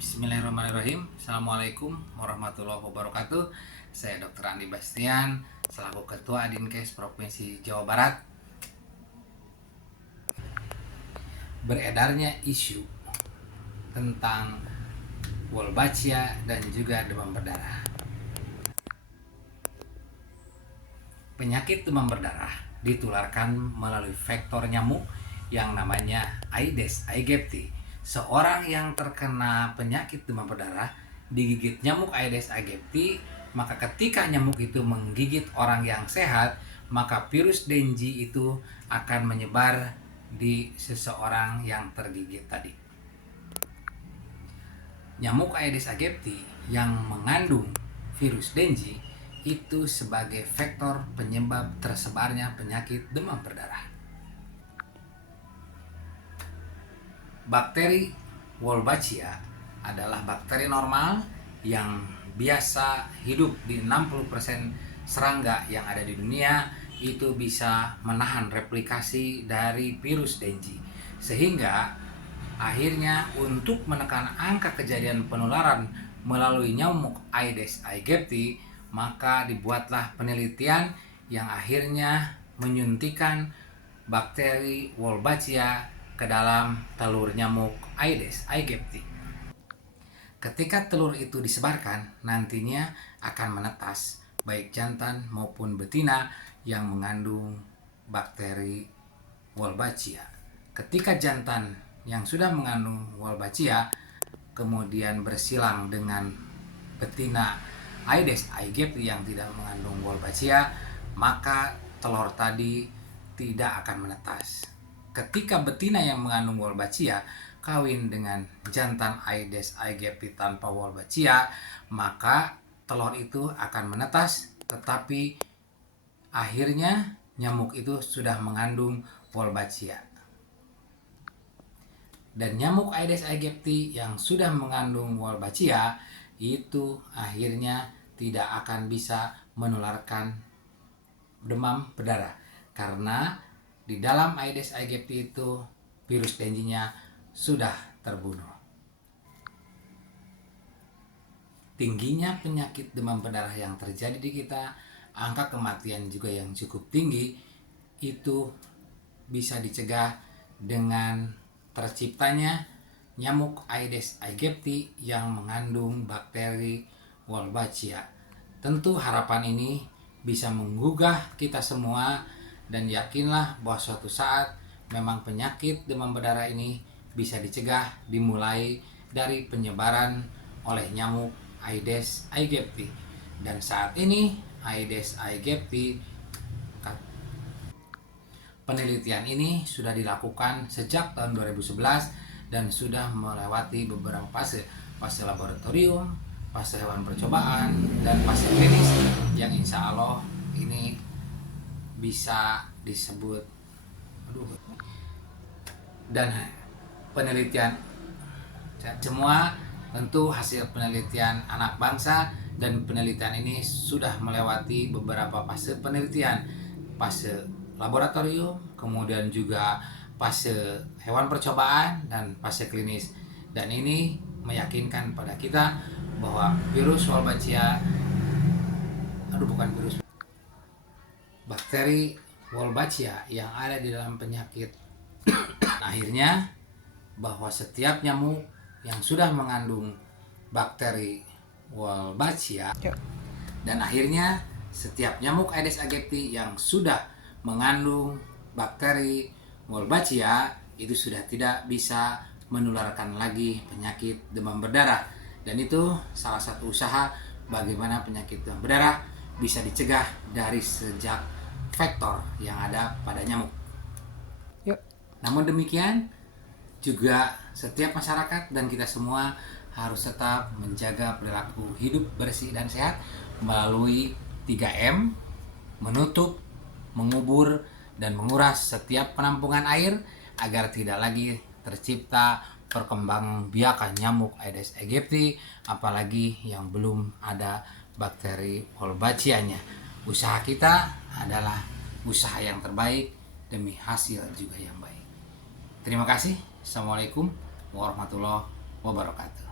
Bismillahirrahmanirrahim. Assalamualaikum warahmatullahi wabarakatuh. Saya Dr. Andi Bastian selaku Ketua Adinkes Provinsi Jawa Barat. Beredarnya isu tentang Wolbachia dan juga demam berdarah. Penyakit demam berdarah ditularkan melalui vektor nyamuk yang namanya Aedes aegypti. Seorang yang terkena penyakit demam berdarah digigit nyamuk Aedes aegypti, maka ketika nyamuk itu menggigit orang yang sehat, maka virus Dengue itu akan menyebar di seseorang yang tergigit tadi. Nyamuk Aedes aegypti yang mengandung virus Dengue itu sebagai vektor penyebab tersebarnya penyakit demam berdarah. Bakteri Wolbachia adalah bakteri normal yang biasa hidup di 60% serangga yang ada di dunia, itu bisa menahan replikasi dari virus Dengue. Sehingga akhirnya untuk menekan angka kejadian penularan melalui nyamuk Aedes aegypti, maka dibuatlah penelitian yang akhirnya menyuntikkan bakteri Wolbachia ke dalam telur nyamuk Aedes aegypti. Ketika telur itu disebarkan, nantinya akan menetas baik jantan maupun betina yang mengandung bakteri Wolbachia. Ketika jantan yang sudah mengandung Wolbachia kemudian bersilang dengan betina Aedes aegypti yang tidak mengandung Wolbachia, maka telur tadi tidak akan menetas. Ketika betina yang mengandung Wolbachia kawin dengan jantan Aedes aegypti tanpa Wolbachia, maka telur itu akan menetas, tetapi akhirnya nyamuk itu sudah mengandung Wolbachia. Dan nyamuk Aedes aegypti yang sudah mengandung Wolbachia itu akhirnya tidak akan bisa menularkan demam berdarah, karena di dalam Aedes aegypti itu virus Dengue-nya sudah terbunuh. Tingginya penyakit demam berdarah yang terjadi di kita, angka kematian juga yang cukup tinggi, itu bisa dicegah dengan terciptanya nyamuk Aedes aegypti yang mengandung bakteri Wolbachia. Tentu harapan ini bisa menggugah kita semua, dan yakinlah bahwa suatu saat memang penyakit demam berdarah ini bisa dicegah dimulai dari penyebaran oleh nyamuk Aedes aegypti. Dan saat ini Aedes aegypti, penelitian ini sudah dilakukan sejak tahun 2011 dan sudah melewati beberapa fase laboratorium, fase hewan percobaan, dan fase klinis yang insya Allah ini bisa disebut dan penelitian semua tentu hasil penelitian anak bangsa, dan penelitian ini sudah melewati beberapa fase penelitian, fase laboratorium, kemudian juga fase hewan percobaan dan fase klinis. Dan ini meyakinkan pada kita bahwa virus Wolbachia bakteri Wolbachia yang ada di dalam penyakit akhirnya bahwa setiap nyamuk yang sudah mengandung bakteri Wolbachia dan akhirnya setiap nyamuk Aedes aegypti yang sudah mengandung bakteri Wolbachia itu sudah tidak bisa menularkan lagi penyakit demam berdarah. Dan itu salah satu usaha bagaimana penyakit demam berdarah bisa dicegah dari sejak vektor yang ada pada nyamuk. Namun demikian juga setiap masyarakat dan kita semua harus tetap menjaga perilaku hidup bersih dan sehat melalui 3M: menutup, mengubur, dan menguras setiap penampungan air agar tidak lagi tercipta perkembangbiakan nyamuk Aedes aegypti, apalagi yang belum ada bakteri Wolbachia-nya. Usaha kita adalah usaha yang terbaik demi hasil juga yang baik. Terima kasih. Assalamualaikum warahmatullahi wabarakatuh.